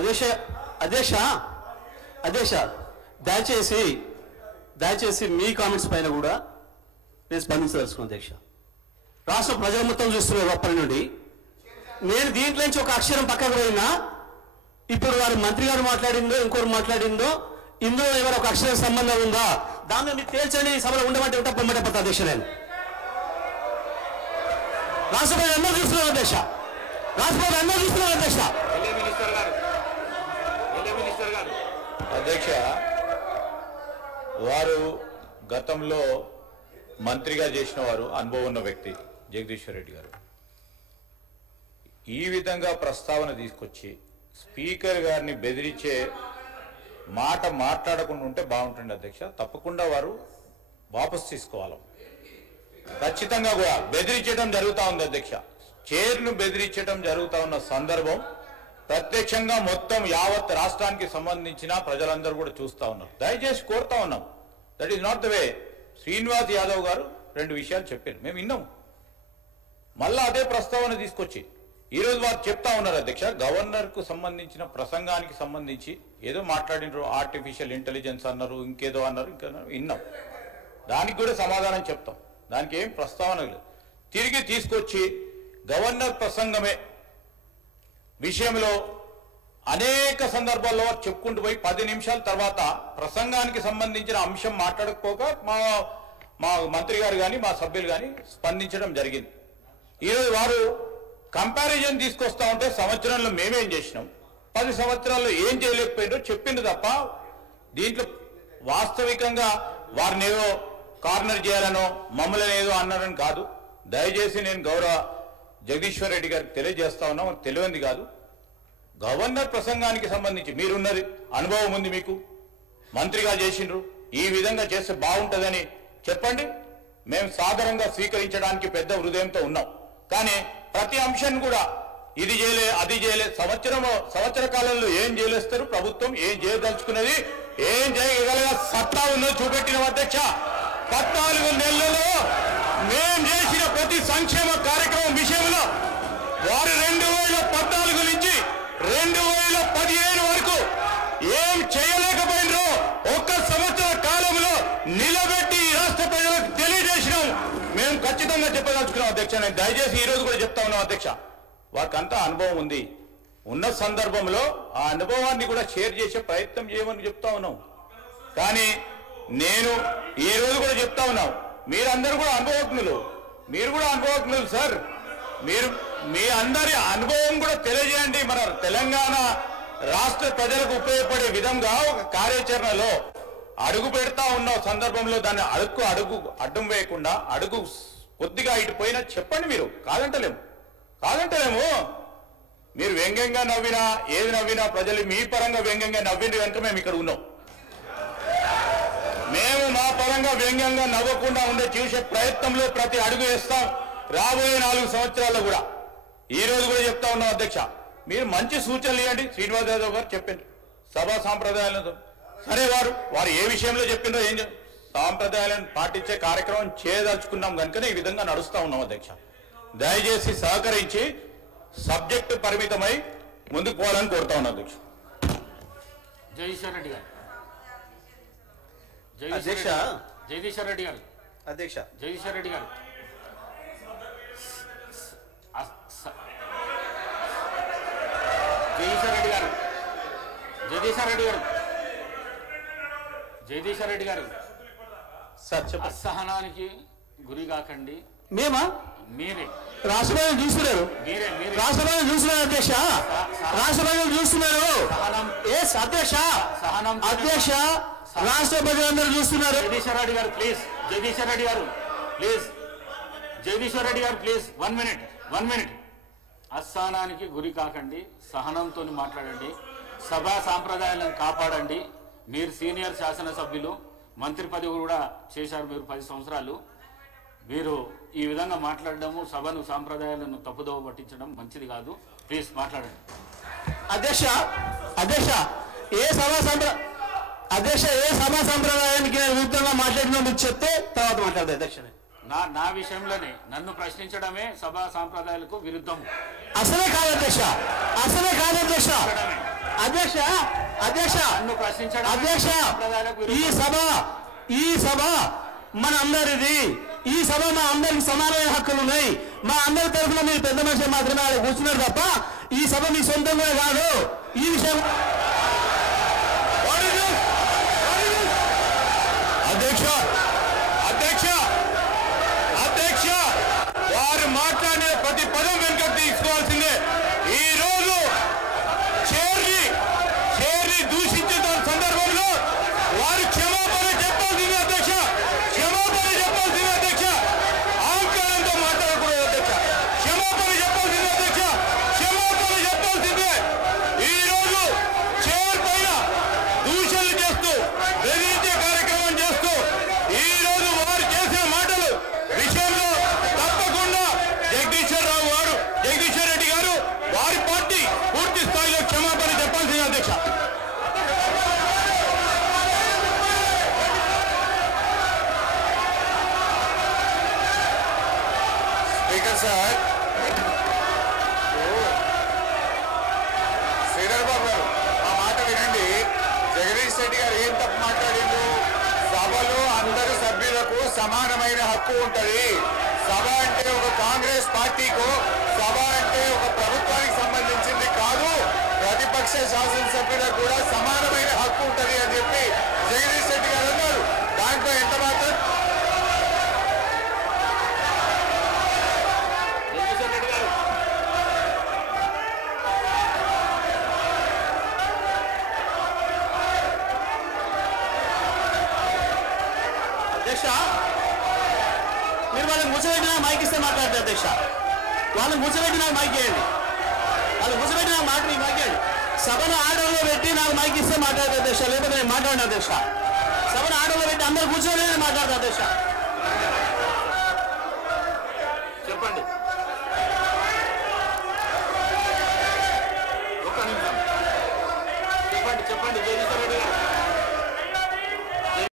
అధ్యక్ష అధ్యక్ష అధ్యక్ష దయచేసి మీ కామెంట్స్ పైన కూడా నేను స్పందించదలుచుకున్నాను అధ్యక్ష. రాష్ట్ర ప్రజలు మొత్తం చూస్తున్నారు అప్పటి నుండి. నేను దీంట్లో నుంచి ఒక అక్షరం పక్కకు పోయినా ఇప్పుడు వారు మంత్రి గారు మాట్లాడిందో ఇంకోరు మాట్లాడిందో ఇందులో ఏమైనా ఒక అక్షరం సంబంధం ఉందా దాన్ని మీరు తేల్చండి. సభలో ఉండమంటే ఉంటా పొమ్మటే పడతా అధ్యక్ష. నేను రాష్ట్ర ప్రజలు అందరూ చూస్తున్నారు అధ్యక్ష. రాష్ట్ర ప్రజలు అందరూ చూస్తున్నారు అధ్యక్ష. అధ్యక్ష, వారు గతంలో మంత్రిగా చేసిన వారు, అనుభవం ఉన్న వ్యక్తి జగదీశ్వర్ రెడ్డి గారు ఈ విధంగా ప్రస్తావన తీసుకొచ్చి స్పీకర్ గారిని బెదిరించే మాట మాట్లాడకుండా ఉంటే బాగుంటుంది అధ్యక్ష. తప్పకుండా వారు వాపసు తీసుకోవాలి. ఖచ్చితంగా కూడా బెదిరించడం జరుగుతూ ఉంది అధ్యక్ష. చైర్ను బెదిరించడం జరుగుతూ ఉన్న సందర్భం ప్రత్యక్షంగా మొత్తం యావత్ రాష్ట్రానికి సంబంధించిన ప్రజలందరూ కూడా చూస్తూ ఉన్నారు. దయచేసి కోరుతా ఉన్నాం. That is not the way. Srinivas Yadav గారు 2 విషయాలు చెప్పారు, మేము విన్నాం. మళ్ళా అదే ప్రస్తావన తీసుకొచ్చి ఈరోజు వారు చెప్తా ఉన్నారు అధ్యక్ష. గవర్నర్కు సంబంధించిన ప్రసంగానికి సంబంధించి ఏదో మాట్లాడినారు, ఆర్టిఫిషియల్ ఇంటెలిజెన్స్ అన్నారు, ఇంకేదో అన్నారు, విన్నాం. దానికి కూడా సమాధానం చెప్తాం. దానికి ఏం ప్రస్తావన లేదు. తిరిగి తీసుకొచ్చి గవర్నర్ ప్రసంగమే విషయంలో అనేక సందర్భాల్లో చెప్పుకుంటూ పోయి 10 నిమిషాల తర్వాత ప్రసంగానికి సంబంధించిన అంశం మాట్లాడకపోక మా మంత్రి గారు కానీ మా సభ్యులు కానీ స్పందించడం జరిగింది. ఈరోజు వారు కంపారిజన్ తీసుకొస్తా ఉంటే సంవత్సరంలో మేమేం చేసినాం, 10 సంవత్సరాల్లో ఏం చేయలేకపోయిందో చెప్పింది తప్ప దీంట్లో వాస్తవికంగా వారిని ఏదో కార్నర్ చేయాలనో మమ్మల్ని ఏదో అన్నారని కాదు. దయచేసి నేను గౌరవ జగదీశ్వర్ రెడ్డి గారికి తెలియజేస్తా ఉన్నాం, తెలియంది కాదు. గవర్నర్ ప్రసంగానికి సంబంధించి మీరున్నది అనుభవం ఉంది, మీకు మంత్రిగా చేసిండ్రు, ఈ విధంగా చేస్తే బాగుంటుందని చెప్పండి. మేము సాధారణంగా స్వీకరించడానికి పెద్ద హృదయంతో ఉన్నాం. కానీ ప్రతి అంశాన్ని కూడా ఇది చేయలే అది చేయలే, సంవత్సర కాలంలో ఏం చేయలేస్తారు, ప్రభుత్వం ఏం చేయదలుచుకున్నది, ఏం చేయగల సత్తా ఉన్నది చూపెట్టిన అధ్యక్ష. 14 నెలలలో మేం చేసిన ప్రతి సంక్షేమ కార్యక్రమం విషయంలో వారు 2014 నుంచి 2015 వరకు ఏం చేయలేకపోయినరో 1 సంవత్సర కాలంలో నిలబెట్టి రాష్ట్ర ప్రజలకు తెలియజేసినాం. మేము ఖచ్చితంగా చెప్పదలుచుకున్నాం అధ్యక్ష. నేను దయచేసి ఈ రోజు కూడా చెప్తా ఉన్నాం అధ్యక్ష. వారికంతా అనుభవం ఉంది. ఉన్న సందర్భంలో ఆ అనుభవాన్ని కూడా షేర్ చేసే ప్రయత్నం చేయమని చెప్తా ఉన్నాం. కానీ నేను ఈ రోజు కూడా చెప్తా ఉన్నాం, మీరందరూ కూడా అనుభవజ్ఞులు, మీరు కూడా అనుభవజ్ఞులు సార్. మీరు మీ అందరి అనుభవం కూడా తెలియజేయండి. మన తెలంగాణ రాష్ట్ర ప్రజలకు ఉపయోగపడే విధంగా ఒక కార్యాచరణలో అడుగు పెడతా ఉన్న సందర్భంలో దాన్ని అడుగు అడ్డం వేయకుండా అడుగు కొద్దిగా ఇటు పోయినా చెప్పండి. మీరు కాదంటలేము. మీరు వ్యంగ్యంగా నవ్వినా ఏది నవ్వినా ప్రజలు మీ పరంగా వ్యంగ్యంగా నవ్వింది కనుక మేము ఇక్కడ ఉన్నాం. మేము మా పరంగా వ్యంగ్యంగా నవ్వకుండా ఉండే చూసే ప్రయత్నంలో ప్రతి అడుగు వేస్తాం. రాబోయే 4 సంవత్సరాల్లో కూడా ఈ రోజు కూడా చెప్తా ఉన్నాం అధ్యక్ష. మీరు మంచి సూచనలు ఇవ్వండి. శ్రీనివాస్ యాదవ్ గారు చెప్పింది సభా సాంప్రదాయాలతో సరే, వారు ఏ విషయంలో చెప్పిందో ఏం సాంప్రదాయాలను పాటించే కార్యక్రమం చేయదలుచుకున్నాం కనుకనే ఈ విధంగా నడుస్తా ఉన్నాం అధ్యక్ష. దయచేసి సహకరించి సబ్జెక్టు పరిమితమై ముందుకు పోవాలని కోరుతా ఉన్నాం అధ్యక్ష. జగదీశ్వర్ రెడ్డి గారు అధ్యక్ష. జగదీశ్వర్ రెడ్డి గారు అధ్యక్ష. జగదీశ్వర్ రెడ్డి గారు జగదీశ్వర్ రెడ్డి గారు సార్ చెప్పండి. అసహనానికి గురి కాకండి. మేమా? మీరే రాష్ట్ర ప్రజలు చూస్తున్నారు. రాష్ట్ర ప్రజలు చూస్తున్నారు అధ్యక్ష. రాష్ట్ర ప్రజలు చూస్తున్నారు. అధ్యక్ష అధ్యక్ష రాష్ట్ర ప్రజలందరూ చూస్తున్నారు. జగదీశ్వర్ రెడ్డి గారు ప్లీజ్. జగదీశ్వర్ రెడ్డి గారు ప్లీజ్. జగదీశ్వర్ రెడ్డి గారు ప్లీజ్ 1 మినిట్. అసహనానికి గురి కాకండి, సహనంతో మాట్లాడండి, సభా సాంప్రదాయాలను కాపాడండి. మీరు సీనియర్ శాసనసభ్యులు, మంత్రి పదవి కూడా చేశారు మీరు 10 సంవత్సరాలు. మీరు ఈ విధంగా మాట్లాడడము, సభను సాంప్రదాయాలను తప్పుదోవ పట్టించడం మంచిది కాదు. ప్లీజ్ మాట్లాడండి. అధ్యక్ష ఏ సభా సంప్రదాయానికి విరుద్ధంగా మాట్లాడినా మీరు చెప్తే తర్వాత మాట్లాడదు అధ్యక్ష. నా విషయంలోనే నన్ను ప్రశ్నించడమే సభా సాంప్రదాయాలకు విరుద్ధం. అసలే కాదు అధ్యక్ష. అధ్యక్ష అధ్యక్ష నన్ను ప్రశ్నించడం అధ్యక్ష ఈ సభ మన అందరిది. ఈ సభ మా అందరికి సమానమైన హక్కులు ఉన్నాయి. మా అందరి తరఫున మీరు పెద్ద మనిషి మాత్రమే ఆడ కూర్చున్నారు తప్ప ఈ సభ మీ సొంతంగా కాదు. ఈ విషయం అధ్యక్ష అధ్యక్ష అధ్యక్ష వారు మాట్లాడిన ప్రతి పదం వెనుక తీసుకోవాల్సిందే. ఈ రోజు చైర్ని దూషించిన సందర్భంలో వారు క్షమాపణ చెప్పాల్సిందే అధ్యక్ష. క్షమాపణ చెప్పాల్సిందే అధ్యక్ష. అహంకారంతో మాట్లాడకూడదు అధ్యక్ష. క్షమాపణ చెప్పాల్సిందే అధ్యక్ష. క్షమాపణ చెప్పాల్సిందే. ఈ రోజు చైర్ పైన దూషణలు చేస్తూ బెదిరించే కార్యక్రమం చేస్తూ ఈ రోజు వారు చేసిన మాటలు విషయంలో తప్పకుండా జగదీశ్వర్ రెడ్డి గారు వారి పార్టీ పూర్తి స్థాయిలో క్షమాపణ చెప్పాల్సింది అధ్యక్ష. స్పీకర్ సార్, శ్రీధర్ బాబు గారు ఆ మాట వినండి. జగదీష్ రెడ్డి గారు ఏం తప్పు మాట్లాడిండు? సభలో అందరు సభ్యులకు సమానమైన హక్కు ఉంటది. సభ అంటే ఒక కాంగ్రెస్ పార్టీకు, సభ అంటే ఒక ప్రభుత్వానికి సంబంధించింది కాదు, ప్రతిపక్ష శాసనసభ్యులకు కూడా సమానమైన హక్కు ఉంటది అని చెప్పి జగదీష్ రెడ్డి గారు అన్నారు. దాంట్లో ఎంత మాత్రం జగదీశ్వర్ రెడ్డి గారు అధ్యక్ష మీరు వాళ్ళని కూర్చోబెట్టి నాకు మైక్ ఇస్తే మాట్లాడతారు అధ్యక్ష. వాళ్ళని కూర్చోబెట్టి నాకు మైక్ ఇవ్వండి. వాళ్ళు కూర్చోబెట్టి నాకు మైక్ ఇవ్వండి. సభను ఆర్డర్లో పెట్టి నాకు మైక్ ఇస్తే మాట్లాడతారు అధ్యక్ష. లేకపోతే నేను మాట్లాడిన అధ్యక్ష. సభను ఆర్డర్లో పెట్టి అందరు కూర్చోని నేను మాట్లాడతాను అధ్యక్ష. చెప్పండి. ఒక్క నిమిషం చెప్పండి.